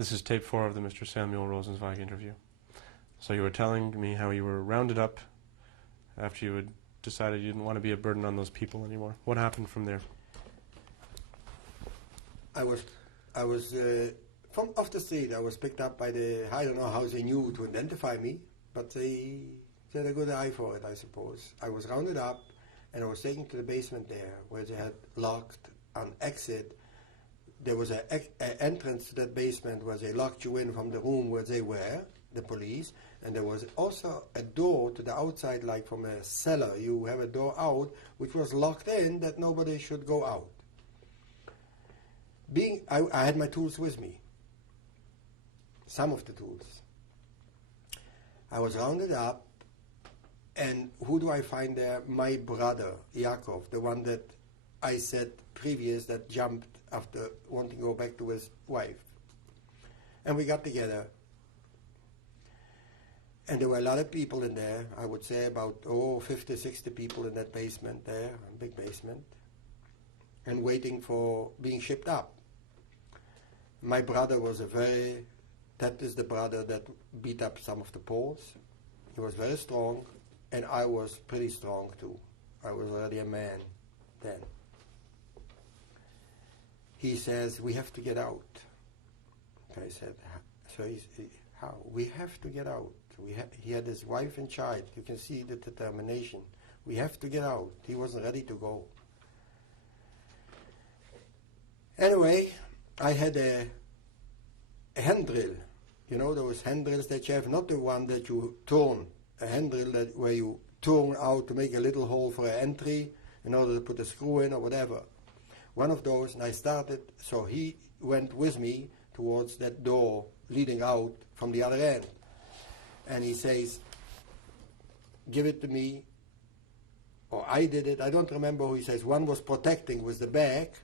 This is tape 4 of the Mr. Samuel Rosenzweig interview. So you were telling me how you were rounded up after you had decided you didn't want to be a burden on those people anymore. What happened from there? I was from off the street. I was picked up by I don't know how they knew to identify me, but they had a good eye for it, I suppose. I was rounded up and I was taken to the basement there where they had locked an exit. There was an entrance to that basement where they locked you in from the room where they were, the police, and there was also a door to the outside, like from a cellar. You have a door out, which was locked in, that nobody should go out. I had my tools with me, some of the tools. I was rounded up, and who do I find there? My brother, Yakov, the one that I said previous that jumped after wanting to go back to his wife. And we got together. And there were a lot of people in there. I would say about 50, 60 people in that basement there, a big basement, and waiting for being shipped up. My brother was that is the brother that beat up some of the Poles. He was very strong, and I was pretty strong too. I was already a man then. He says, we have to get out. I said, how? We have to get out. He had his wife and child. You can see the determination. We have to get out. He wasn't ready to go. Anyway, I had a hand drill. You know those hand drills that you have, not the one that you turn, a hand drill where you turn out to make a little hole for an entry in order to put a screw in or whatever. One of those, and I started, so he went with me towards that door leading out from the other end. And he says, give it to me, or I did it, I don't remember who he says. One was protecting with the back,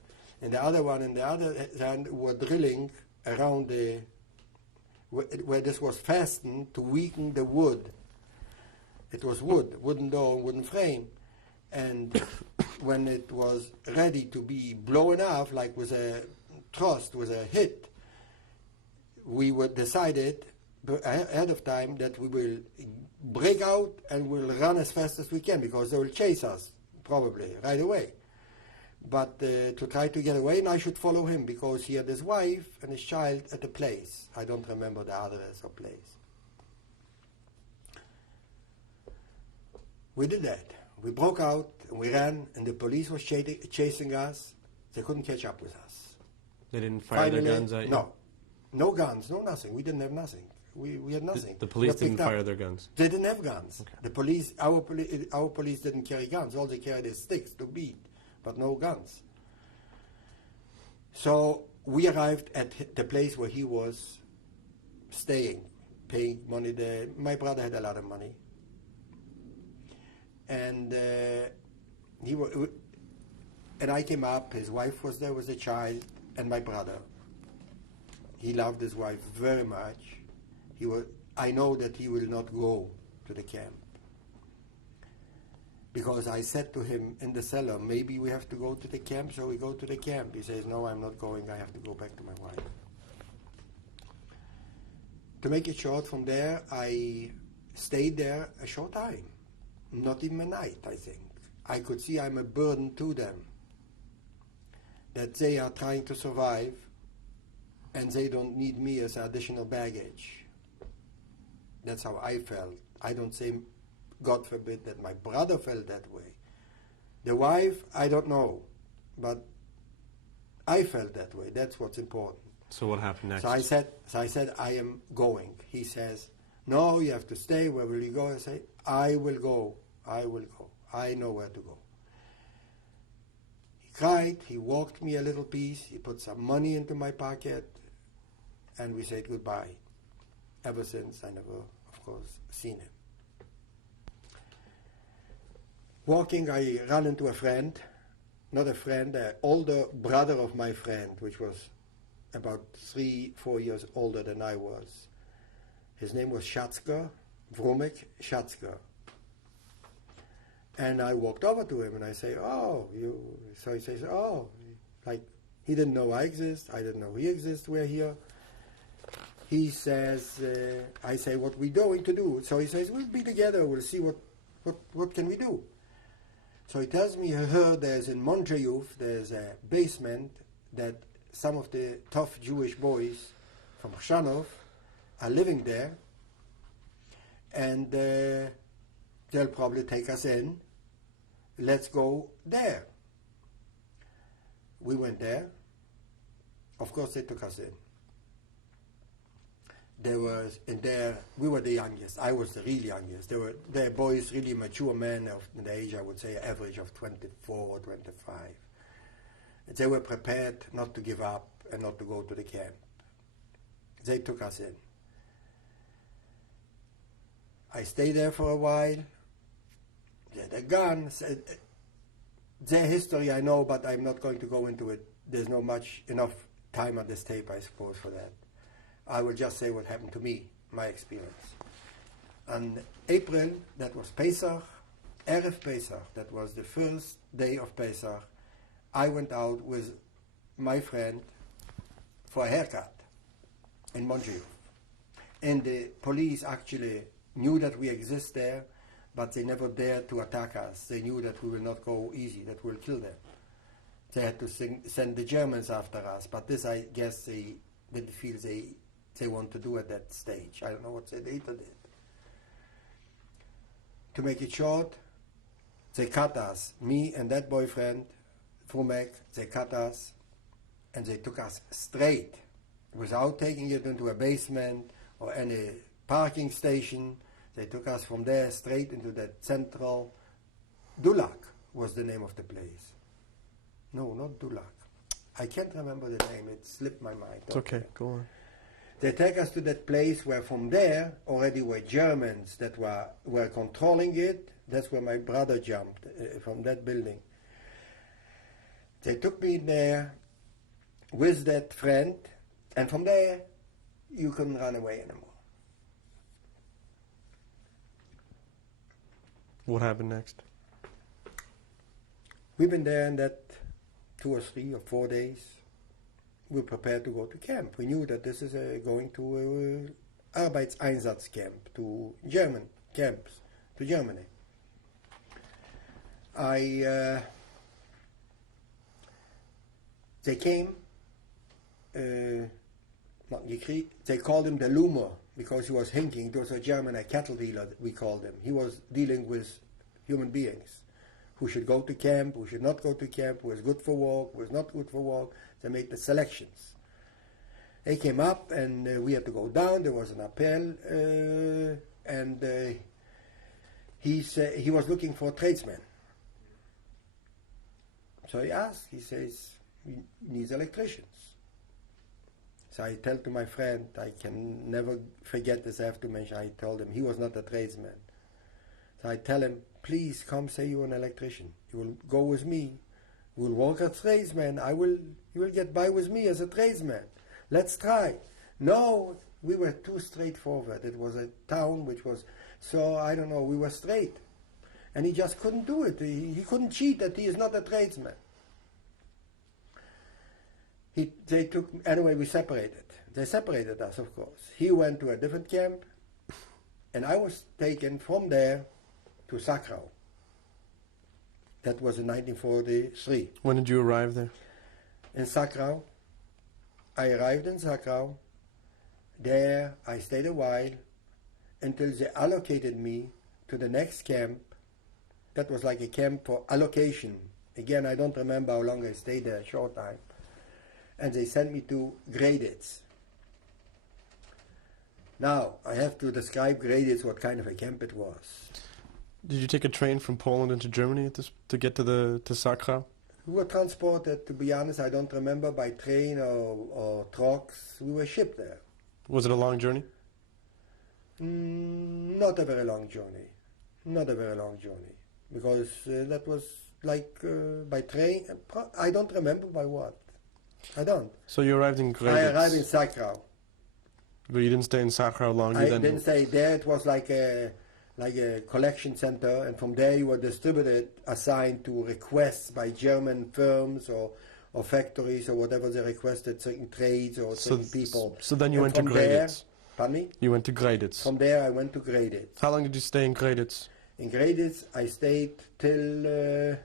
and the other one in the other hand were drilling around where this was fastened to weaken the wood. It was wood, wooden door, wooden frame. And when it was ready to be blown off, like with a thrust, with a hit, we were decided ahead of time that we will break out and we'll run as fast as we can because they will chase us, probably, right away. But to try to get away, and I should follow him because he had his wife and his child at the place. I don't remember the address or place. We did that. We broke out, and we ran, and the police was chasing us. They couldn't catch up with us. They didn't fire their guns at you? No guns, no nothing. We didn't have nothing. We had nothing. The police didn't fire their guns? They didn't have guns. Okay. The police, our police didn't carry guns. All they carried is sticks to beat, but no guns. So we arrived at the place where he was staying, paying money there. My brother had a lot of money. And and I came up. His wife was there with a child, and my brother. He loved his wife very much. I know that he will not go to the camp because I said to him in the cellar, maybe we have to go to the camp, so we go to the camp. He says, no, I'm not going. I have to go back to my wife. To make it short, from there I stayed there a short time. Not even a night, I think. I could see I'm a burden to them. That they are trying to survive and they don't need me as additional baggage. That's how I felt. I don't say, God forbid, that my brother felt that way. The wife, I don't know. But I felt that way. That's what's important. So what happened next? So I said, I am going. He says, no, you have to stay. Where will you go? I say, I will go. I will go. I know where to go. He cried. He walked me a little piece. He put some money into my pocket. And we said goodbye. Ever since, I never, of course, seen him. Walking, I ran into a friend. Not a friend, an older brother of my friend, which was about 3-4 years older than I was. His name was Schatzker, Vromek Schatzker. And I walked over to him and I say, oh, you. So he says, oh, like he didn't know I exist. I didn't know he exists. We're here. he says, I say, what we going to do? So he says, we'll be together, we'll see what can we do. So he tells me, he heard there's in Montreal, there's a basement that some of the tough Jewish boys from Chrzanów are living there, and they'll probably take us in. Let's go there. We went there. Of course, they took us in. There was in there. We were the youngest. I was the really youngest. There boys, really mature men of the age, I would say, average of 24 or 25. They were prepared not to give up and not to go to the camp. They took us in. I stayed there for a while. They had a gun. Their history I know, but I'm not going to go into it. There's not enough time on this tape, I suppose, for that. I will just say what happened to me, my experience. On April, that was Pesach, Erev Pesach, that was the first day of Pesach, I went out with my friend for a haircut in Montreal. And the police actually knew that we exist there, but they never dared to attack us. They knew that we will not go easy, that we'll kill them. They had to send the Germans after us, but this, I guess, they didn't feel they want to do at that stage. I don't know what they later did. To make it short, they cut us, me and that boyfriend, Frumek, they cut us, and they took us straight, without taking it into a basement or any parking station. They took us from there straight into that central, Dulac was the name of the place. No, not Dulac. I can't remember the name, it slipped my mind. It's okay, go on. They take us to that place where from there already were Germans that were controlling it. That's where my brother jumped, from that building. They took me there with that friend, and from there you couldn't run away anymore. What happened next? We've been there in that 2 or 3 or 4 days. We were prepared to go to camp. We knew that this is going to Arbeitseinsatzcamp, to German camps, to Germany. They came, they called him the Loomer because he was hinking. It was a German, a cattle dealer, we called him. He was dealing with human beings who should go to camp, who should not go to camp, who was good for work, who was not good for work. They made the selections. They came up and we had to go down. There was an appel, and he was looking for tradesmen. So he asked, he says, he needs electricians. So I tell to my friend, I can never forget this, I have to mention, I told him he was not a tradesman. So I tell him, please come say you're an electrician. You will go with me. You will work as tradesman. You will get by with me as a tradesman. Let's try. No, we were too straightforward. It was a town which was, so I don't know, we were straight. And he just couldn't do it. He couldn't cheat that he is not a tradesman. Anyway, we separated. They separated us, of course. He went to a different camp, and I was taken from there to Sakrau. That was in 1943. When did you arrive there? In Sakrau. I arrived in Sakrau. There I stayed a while until they allocated me to the next camp. That was like a camp for allocation. Again, I don't remember how long I stayed there, a short time. And they sent me to Graditz. Now, I have to describe Graditz, what kind of a camp it was. Did you take a train from Poland into Germany to get to Sakrau? We were transported, to be honest, I don't remember, by train or trucks. We were shipped there. Was it a long journey? Not a very long journey. Not a very long journey. Because that was like by train. I don't remember by what. I don't. So you arrived in Graditz. I arrived in Sakrau. But you didn't stay in Sakrau long? I didn't stay there. It was like a collection center, and from there you were distributed, assigned to requests by German firms or or factories or whatever they requested, certain trades or certain people. So then you And went to from there, Graditz. pardon me? You went to Graditz. From there I went to Graditz. How long did you stay in Graditz? In Graditz I stayed till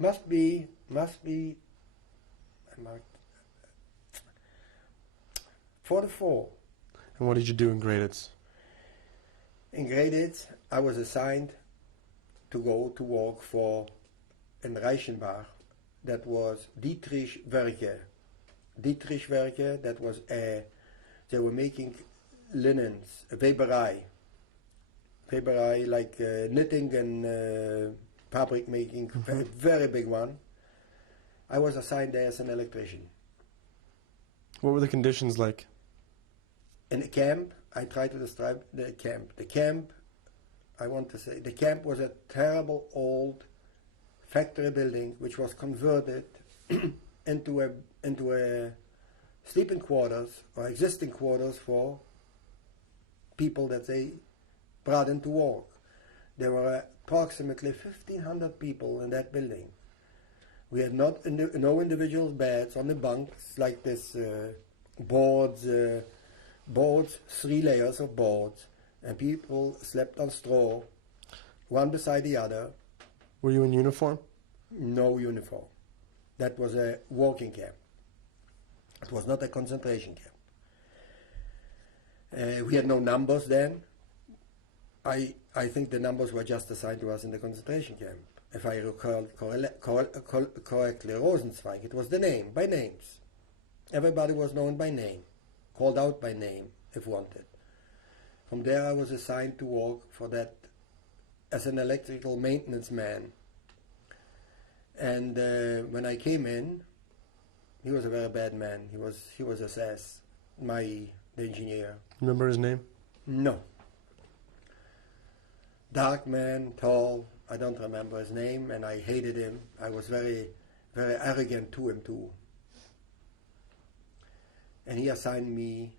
must be I marked 44. And what did you do in Graditz? In Graditz I was assigned to go to work for in Reichenbach. That was Dietrich Werke. Dietrich Werke, that was they were making linens, a Weberei. Weberei, like knitting and fabric making, a very big one. I was assigned there as an electrician. What were the conditions like? In the camp, I tried to describe the camp. The camp, I want to say, the camp was a terrible old factory building which was converted into a sleeping quarters or existing quarters for people that they brought into work. There were approximately 1,500 people in that building. We had no individual beds on the bunks like this, boards, 3 layers of boards, and people slept on straw, one beside the other. Were you in uniform? No uniform. That was a working camp. It was not a concentration camp. We had no numbers then. I think the numbers were just assigned to us in the concentration camp. If I recall correctly, Rosenzweig, it was the name, by names. Everybody was known by name, called out by name if wanted. From there I was assigned to work for that as an electrical maintenance man. And when I came in, he was a very bad man. He was SS, the engineer. Remember his name? No. Dark man, tall. I don't remember his name, and I hated him. I was very, very arrogant to him too. And he assigned me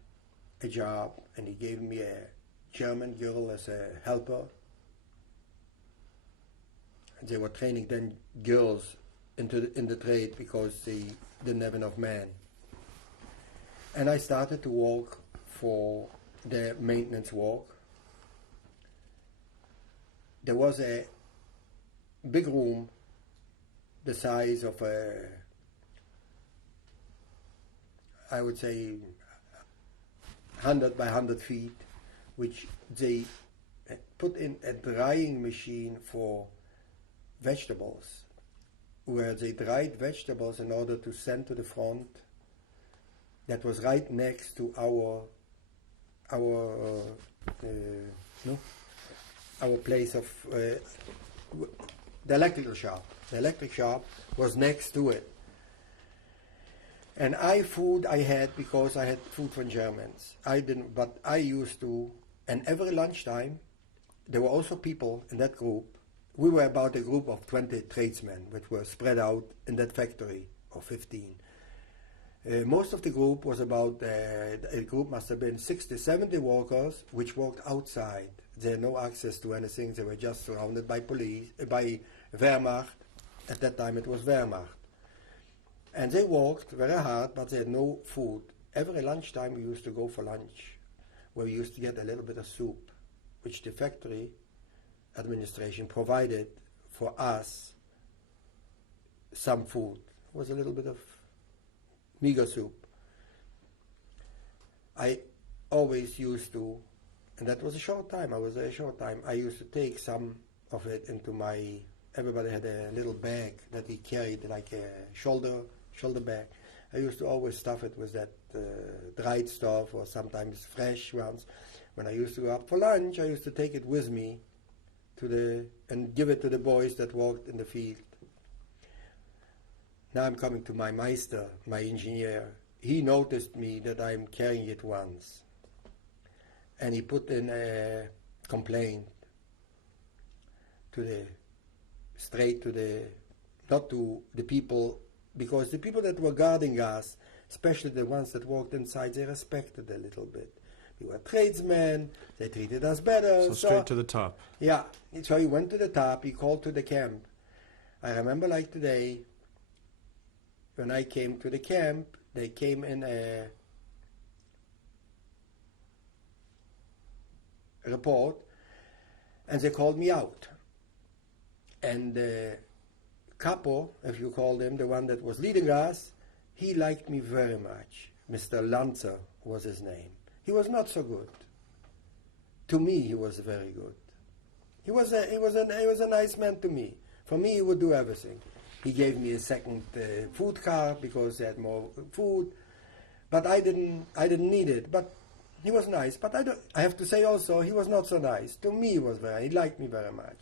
a job, and he gave me a German girl as a helper. They were training then girls in the trade because they didn't have enough men. And I started to work for the maintenance work. There was a big room the size of I would say 100 by 100 feet, which they put in a drying machine for vegetables, where they dried vegetables in order to send to the front. That was right next to our place of the electrical shop. The electric shop was next to it. And food I had because I had food from Germans. I didn't, but I used to, and every lunchtime, there were also people in that group. We were about a group of 20 tradesmen, which were spread out in that factory, or 15. Most of the group was about, a group must have been 60, 70 workers, which worked outside. They had no access to anything. They were just surrounded by police, by Wehrmacht. At that time it was Wehrmacht. And they worked very hard, but they had no food. Every lunchtime we used to go for lunch, where we used to get a little bit of soup, which the factory administration provided for us some food. It was a little bit of meager soup. I always used to, and that was a short time, I was there a short time, I used to take some of it into my, everybody had a little bag that he carried, like a shoulder bag. I used to always stuff it with that dried stuff or sometimes fresh ones. When I used to go up for lunch, I used to take it with me and give it to the boys that worked in the field. Now I'm coming to my meister, my engineer. He noticed me that I'm carrying it once. And he put in a complaint not to the people, because the people that were guarding us, especially the ones that worked inside, they respected a little bit. We were tradesmen. They treated us better. So straight to the top. Yeah. So he went to the top. He called to the camp. I remember like today, when I came to the camp, they came in a report, and they called me out. And the capo, if you call him, the one that was leading us, he liked me very much. Mr. Lanzer was his name. He was not so good. To me, he was very good. He was a nice man to me. For me, he would do everything. He gave me a second food card because he had more food, but I didn't need it. But he was nice. But I have to say also, he was not so nice. To me, he liked me very much.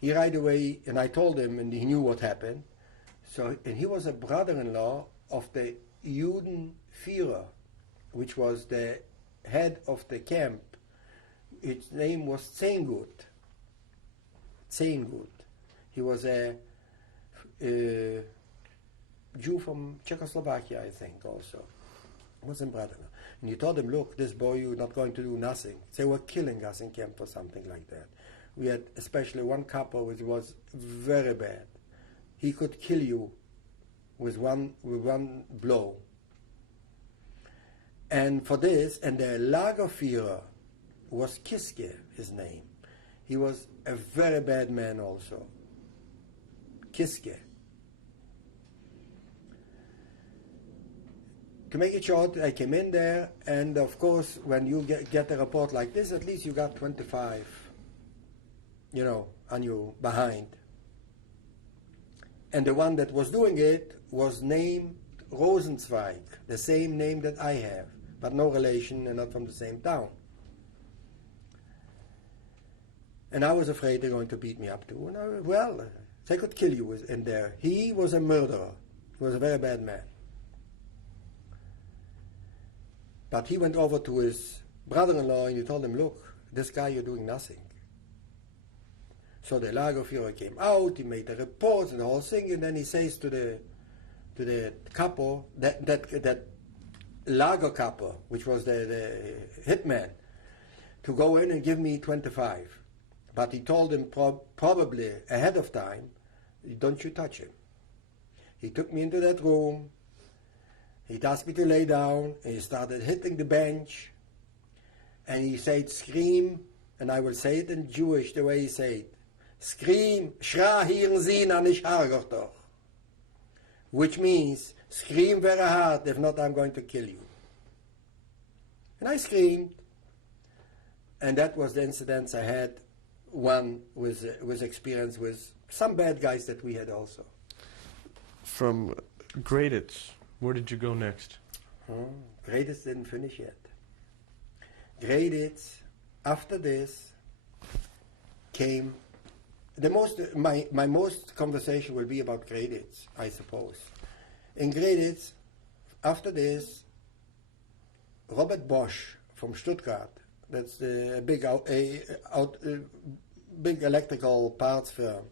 He right away, and I told him, and he knew what happened. So, and he was a brother-in-law of the Judenführer, which was the head of the camp. Its name was Zeingut. He was a Jew from Czechoslovakia, I think, also. He was a brother-in-law. And he told him, look, this boy, you're not going to do nothing. They were killing us in camp for something like that. We had especially one couple which was very bad. He could kill you with one blow. And for this, and the Lagerführer was Kiske, his name. He was a very bad man also. Kiske. To make it short, I came in there, and of course, when you get a report like this, at least you got 25, on you behind. And the one that was doing it was named Rosenzweig, the same name that I have, but no relation and not from the same town. And I was afraid they're going to beat me up too. And they could kill you in there. He was a murderer. He was a very bad man. But he went over to his brother-in-law and he told him, look, this guy, you're doing nothing. So the Lagerführer came out, he made the reports and the whole thing, and then he says to the capo, that Lager capo, which was the hitman, to go in and give me 25. But he told him probably ahead of time, don't you touch him. He took me into that room, he asked me to lay down, and he started hitting the bench, and he said, scream, and I will say it in Jewish the way he said it. Scream, schra hier Sie, na nicht harger doch. Which means, scream very hard, if not I'm going to kill you. And I screamed, and that was the incidents I had, one with experience with some bad guys that we had also. From Graditz, where did you go next? Graditz didn't finish yet. Graditz, after this, came my most conversation will be about Graditz, I suppose. In Graditz, after this, Robert Bosch from Stuttgart, that's a big electrical parts firm,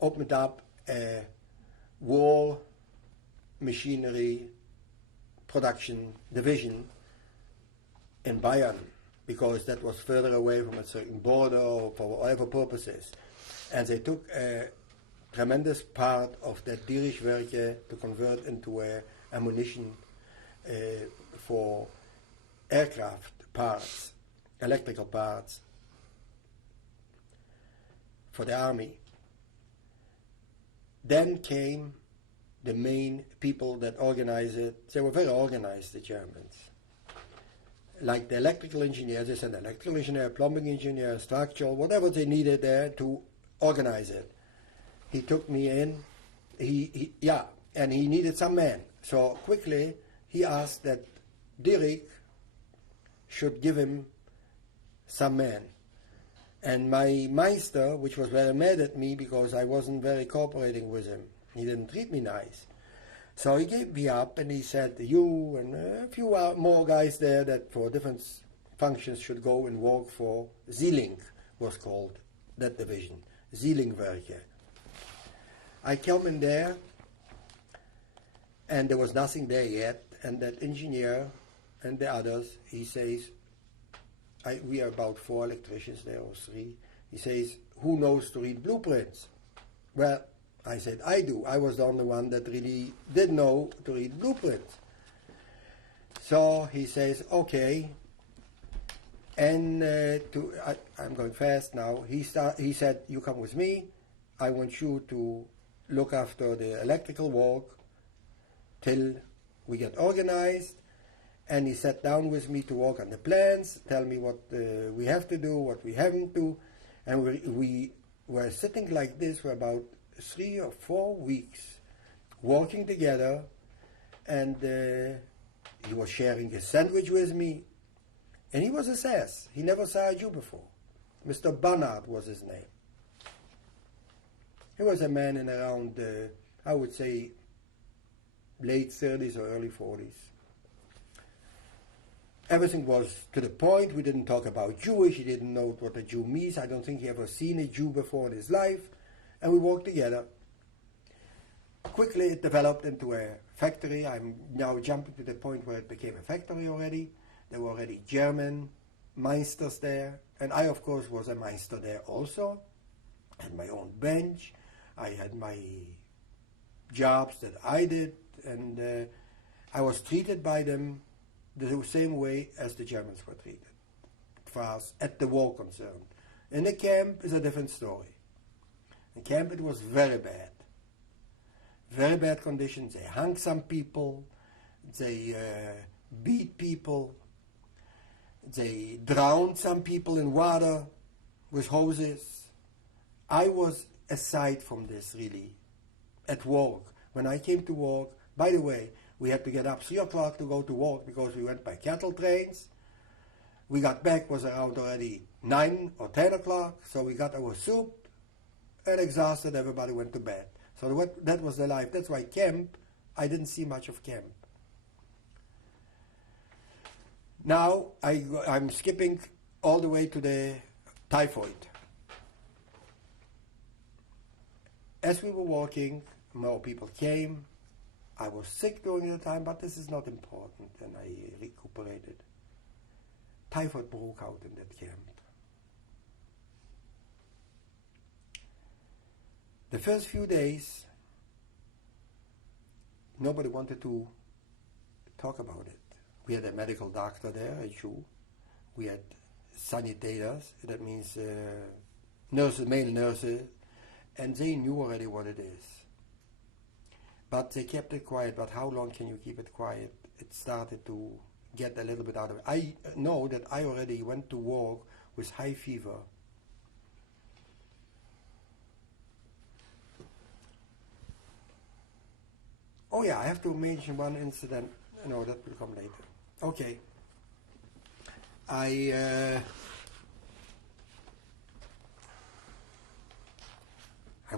opened up a war machinery production division in Bayern, because that was further away from a certain border or for whatever purposes. And they took a tremendous part of that Dirichwerke to convert into ammunition for aircraft parts, electrical parts, for the army. Then came the main people that organized it. They were very organized, the Germans. Like the electrical engineers, they sent an electrical engineer, plumbing engineer, structural, whatever they needed there to organize it. He took me in, and he needed some men. So quickly, he asked that Dirk should give him some men. And my Meister, which was very mad at me because I wasn't very cooperating with him, he didn't treat me nice. So he gave me up and he said, you and a few more guys there that for different functions should go and work for Zieling, was called that division, Zielingwerke. I came in there and there was nothing there yet, and that engineer and the others, he says, we are about 4 electricians there, or 3. He says, who knows to read blueprints? Well, I said, I do. I was the only one that really did know to read blueprints. So he says, okay. And I'm going fast now. He said, you come with me. I want you to look after the electrical work till we get organized. And he sat down with me to work on the plans, tell me what we have to do, what we haven't do. And we were sitting like this for about 3 or 4 weeks, working together. And he was sharing his sandwich with me. And he was a sass. He never saw a Jew before. Mr. Barnard was his name. He was a man in around, I would say, late 30s or early 40s. Everything was to the point. We didn't talk about Jewish. He didn't know what a Jew means. I don't think he ever seen a Jew before in his life. And we worked together. Quickly it developed into a factory. I'm now jumping to the point where it became a factory already. There were already German Meisters there. And I, of course, was a Meister there also. I had my own bench. I had my jobs that I did. And I was treated by them the same way as the Germans were treated, as far as at the war concerned. In the camp is a different story. In camp it was very bad. Very bad conditions. They hung some people. They beat people. They drowned some people in water with hoses. I was aside from this, really, at work. When I came to work, by the way, we had to get up 3 o'clock to go to work because we went by cattle trains. We got back, was around already 9 or 10 o'clock, so we got our soup, and exhausted, everybody went to bed. So that was the life. That's why camp, I didn't see much of camp. Now, I'm skipping all the way to the typhoid. As we were walking, more people came. I was sick during the time, but this is not important, and I recuperated. Typhoid broke out in that camp. The first few days, nobody wanted to talk about it. We had a medical doctor there, a Jew. We had sanitators, that means nurses, male nurses, and they knew already what it is. But they kept it quiet. But how long can you keep it quiet? It started to get a little bit out of it. I know that I already went to work with high fever. Oh yeah, I have to mention one incident. No, that will come later. Okay. I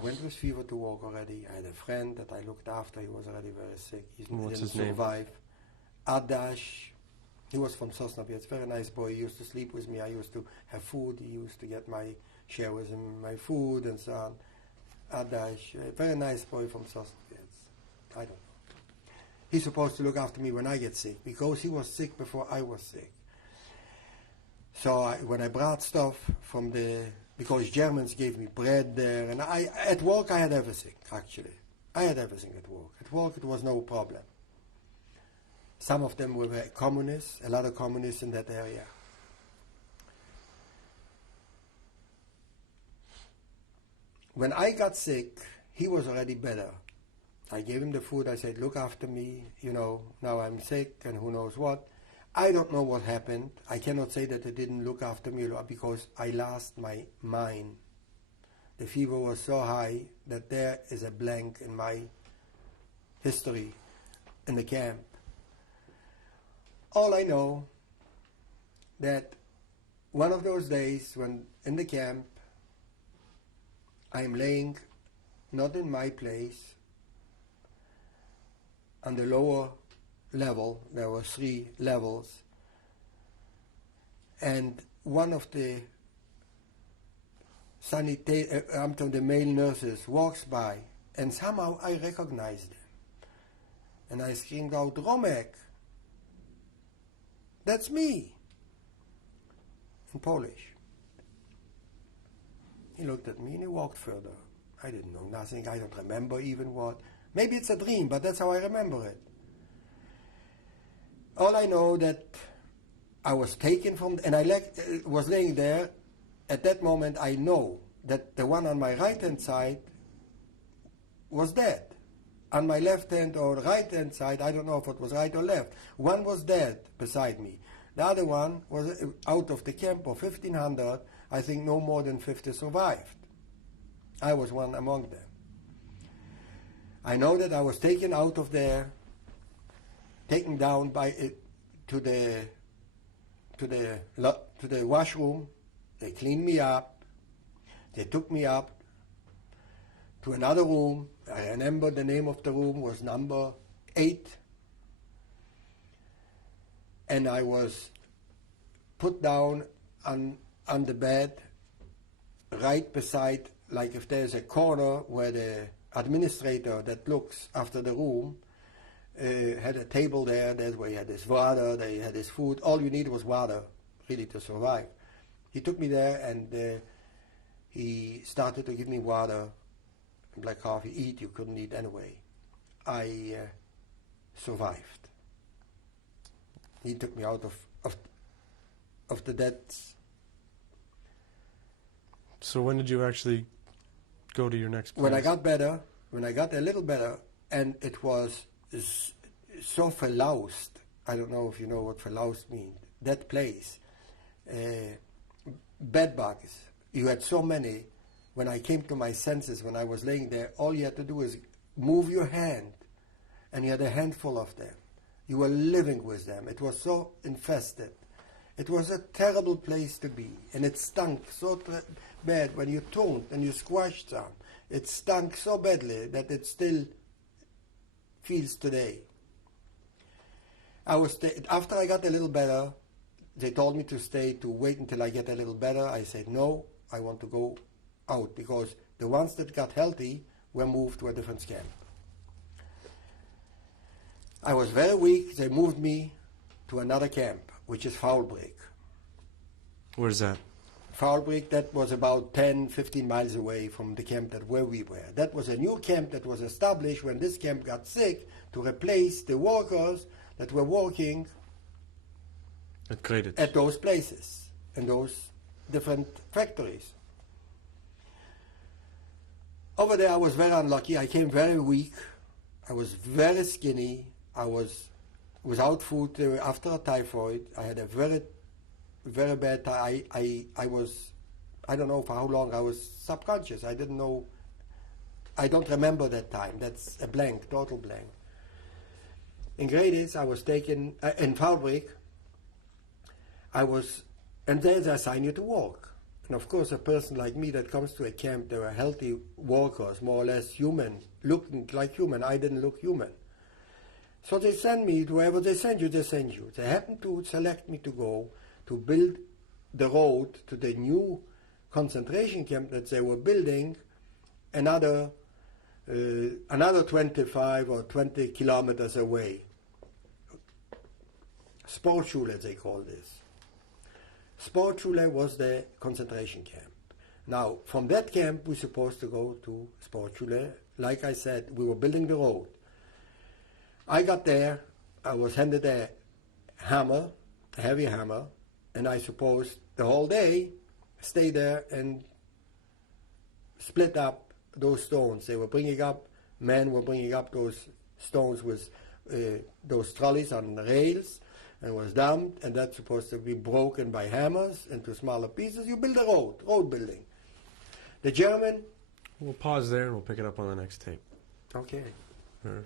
went with fever to work already. I had a friend that I looked after. He was already very sick. He didn't survive. Adash. He was from Sosnowiec. Very nice boy. He used to sleep with me. I used to have food. He used to get my share with him, my food and so on. Adash. A very nice boy from Sosnowiec. I don't know. He's supposed to look after me when I get sick because he was sick before I was sick. So when I brought stuff from because Germans gave me bread there, and at work I had everything, actually. I had everything at work. At work it was no problem. Some of them were communists, a lot of communists in that area. When I got sick, he was already better. I gave him the food. I said, look after me, now I'm sick and who knows what. I don't know what happened. I cannot say that he didn't look after me because I lost my mind. The fever was so high that there is a blank in my history in the camp. All I know that one of those days when in the camp I'm laying not in my place on the lower level. There were 3 levels, and one of the the male nurses walks by, and somehow I recognized him, and I screamed out, Romek. That's me. In Polish. He looked at me and he walked further. I didn't know nothing. I don't remember even what. Maybe it's a dream, but that's how I remember it. All I know that I was taken from, and I was laying there. At that moment, I know that the one on my right-hand side was dead. On my left-hand or right-hand side, I don't know if it was right or left, one was dead beside me. The other one was out of the camp of 1,500. I think no more than 50 survived. I was one among them. I know that I was taken out of there, taken down by it to the washroom. They cleaned me up. They took me up to another room. I remember the name of the room was number 8. And I was put down on the bed right beside, like if there's a corner where the administrator that looks after the room had a table there. That's where he had his water, he had his food. All you need was water, really, to survive. He took me there and he started to give me water, black coffee. Eat, you couldn't eat anyway. I survived. He took me out of the debts. So when did you actually go to your next place? When I got better, when I got a little better, and it was so verlaust. I don't know if you know what verlaust means. That place, bed bugs. You had so many. When I came to my senses, when I was laying there, all you had to do is move your hand, and you had a handful of them. You were living with them. It was so infested. It was a terrible place to be, and it stunk so bad when you turned and you squashed some. It stunk so badly that it still feels today. After I got a little better, they told me to wait until I get a little better. I said, no, I want to go out, because the ones that got healthy were moved to a different camp. I was very weak. They moved me to another camp, which is Foulbreak. Where's that? Foulbreak, that was about 10, 15 miles away from the camp where we were. That was a new camp that was established when this camp got sick to replace the workers that were working at those places, in those different factories. Over there I was very unlucky. I came very weak. I was very skinny. I was without food after a typhoid. I had a very, very bad time. I don't know for how long I was subconscious. I didn't know. I don't remember that time. That's a blank, total blank. In Gradis, I was taken, in Foulbreak, and there they assign you to work. And of course, a person like me that comes to a camp, there were healthy workers, more or less human, looking like human. I didn't look human. So they send me to wherever they send you, they send you. They happened to select me to go to build the road to the new concentration camp that they were building another 25 or 20 kilometers away. Sportschule, they call this. Sportschule was the concentration camp. Now, from that camp, we're supposed to go to Sportschule. Like I said, we were building the road. I got there, I was handed a hammer, a heavy hammer, and I supposed the whole day stay there and split up those stones. They were bringing up, men were bringing up those stones with those trolleys on rails, and was dumped, and that's supposed to be broken by hammers into smaller pieces. You build a road building. The German... We'll pause there and we'll pick it up on the next tape. Okay. Sure.